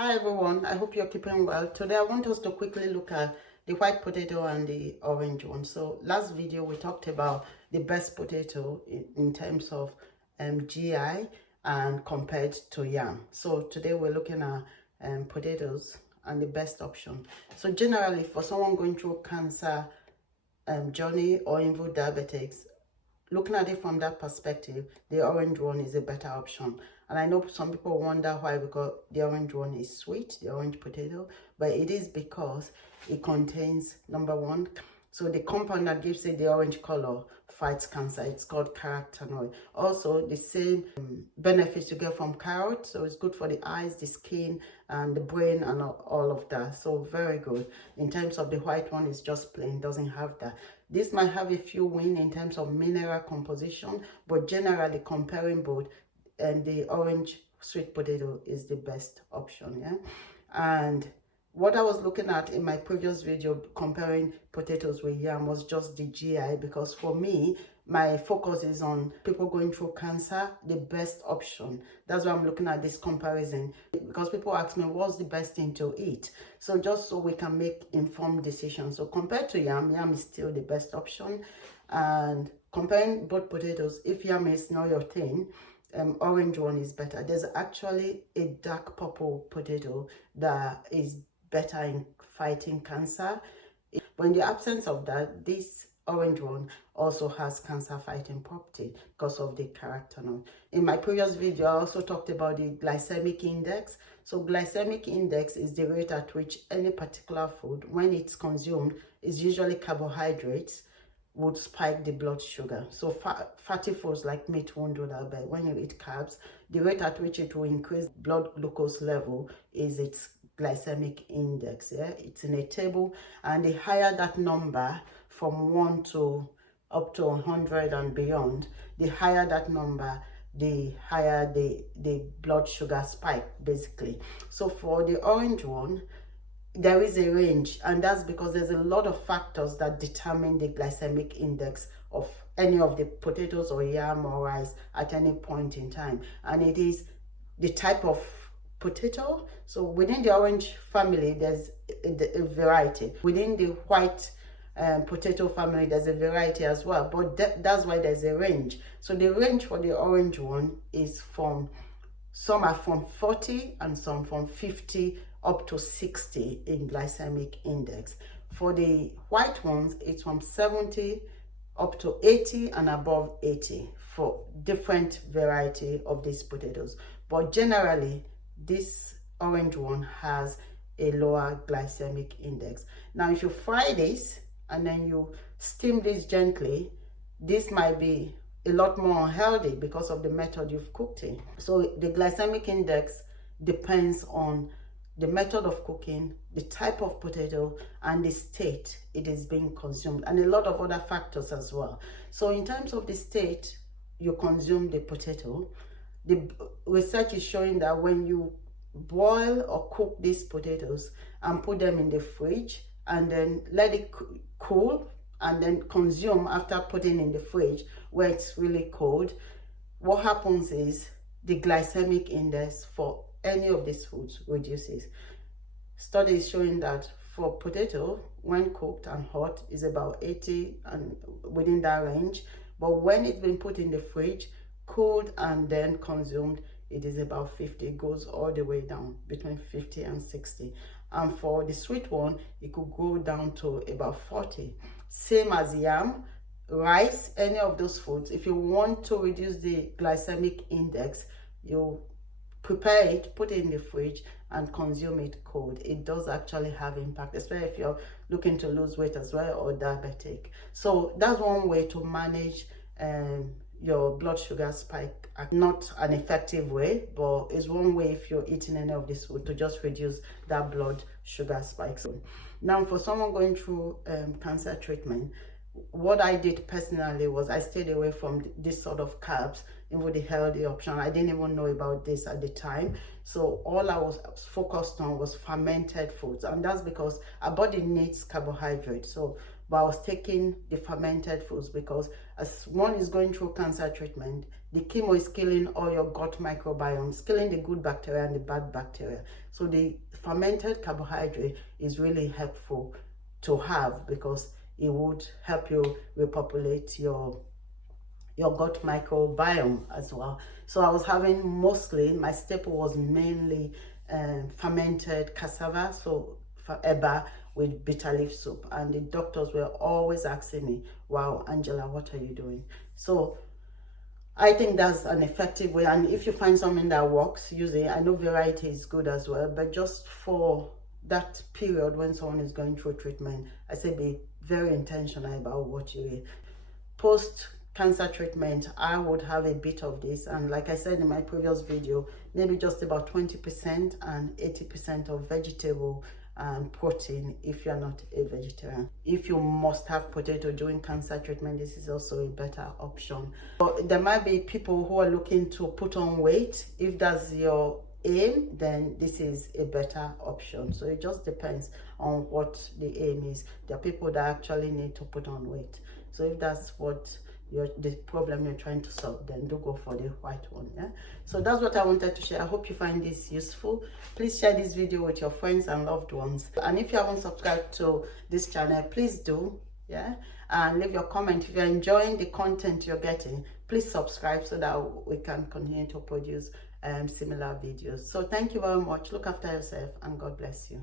Hi everyone, I hope you're keeping well. Today I want us to quickly look at the white potato and the orange one. So last video we talked about the best potato in terms of GI and compared to yam. So today we're looking at potatoes and the best option. So generally for someone going through cancer journey or even diabetics, looking at it from that perspective, the orange one is a better option. And I know some people wonder why, because the orange one is sweet, the orange potato, but it is because it contains, number one, so the compound that gives it the orange color fights cancer. It's called carotenoid. Also, the same benefits you get from carrot, so it's good for the eyes, the skin, and the brain, and all of that. So very good. In terms of the white one, it's just plain, doesn't have that. This might have a few wins in terms of mineral composition, but generally comparing both, and the orange sweet potato is the best option. Yeah, and what I was looking at in my previous video comparing potatoes with yam was just the GI, because for me, my focus is on people going through cancer, the best option. That's why I'm looking at this comparison, because people ask me what's the best thing to eat. So just so we can make informed decisions. So compared to yam, yam is still the best option. And comparing both potatoes, if yam is not your thing, orange one is better. There's actually a dark purple potato that is better in fighting cancer. But in the absence of that, this orange one also has cancer fighting property because of the carotenoid. In my previous video, I also talked about the glycemic index. So glycemic index is the rate at which any particular food, when it's consumed, is usually carbohydrates, would spike the blood sugar. So fatty foods like meat won't do that, but when you eat carbs, the rate at which it will increase blood glucose level is its glycemic index. Yeah, it's in a table, and the higher that number, from 1 to up to 100 and beyond, the higher that number, the higher the blood sugar spike, basically. So for the orange one, there is a range, and that's because there's a lot of factors that determine the glycemic index of any of the potatoes or yam or rice at any point in time. And it is the type of potato. So within the orange family, there's a variety. Within the white potato family, there's a variety as well, but that's why there's a range. So the range for the orange one is from, some are from 40 and some from 50 up to 60 in glycemic index. For the white ones, it's from 70 up to 80 and above 80 for different variety of these potatoes. But generally, this orange one has a lower glycemic index. Now, if you fry this and then you steam this gently, this might be a lot more unhealthy because of the method you've cooked in. So the glycemic index depends on the method of cooking, the type of potato, and the state it is being consumed, and a lot of other factors as well. So in terms of the state you consume the potato, the research is showing that when you boil or cook these potatoes and put them in the fridge and then let it cool and then consume after putting in the fridge where it's really cold, what happens is the glycemic index for any of these foods reduces. Studies showing that for potato, when cooked and hot, is about 80 and within that range, but when it's been put in the fridge, cooled and then consumed, it is about 50. It goes all the way down between 50 and 60. And for the sweet one, it could go down to about 40. Same as yam, rice, any of those foods. If you want to reduce the glycemic index, you prepare it, put it in the fridge, and consume it cold. It does actually have impact, especially if you're looking to lose weight as well or diabetic. So that's one way to manage your blood sugar spike. Not an effective way, but it's one way if you're eating any of this food to just reduce that blood sugar spike. So now for someone going through cancer treatment, what I did personally was I stayed away from this sort of carbs, even the healthy option. I didn't even know about this at the time. So all I was focused on was fermented foods. And that's because our body needs carbohydrates. So, but I was taking the fermented foods because as one is going through cancer treatment, the chemo is killing all your gut microbiome. It's killing the good bacteria and the bad bacteria. So the fermented carbohydrate is really helpful to have, because it would help you repopulate your gut microbiome as well. So I was having, mostly my staple was mainly fermented cassava, so for eba with bitter leaf soup, and the doctors were always asking me, wow, Angela, what are you doing? So I think that's an effective way, and if you find something that works, use it. I know variety is good as well, but just for that period when someone is going through treatment, I say be very intentional about what you eat. Post cancer treatment, I would have a bit of this, and like I said in my previous video, maybe just about 20% and 80% of vegetable and protein if you're not a vegetarian. If you must have potato during cancer treatment, this is also a better option. But there might be people who are looking to put on weight. If that's your aim, then this is a better option. So it just depends on what the aim is. There are people that actually need to put on weight. So if that's what the problem you're trying to solve, then do go for the white one. Yeah, so that's what I wanted to share. I hope you find this useful. Please share this video with your friends and loved ones, and if you haven't subscribed to this channel, please do. Yeah, and leave your comment. If you're enjoying the content you're getting, please subscribe so that we can continue to produce similar videos. So thank you very much. Look after yourself, and God bless you.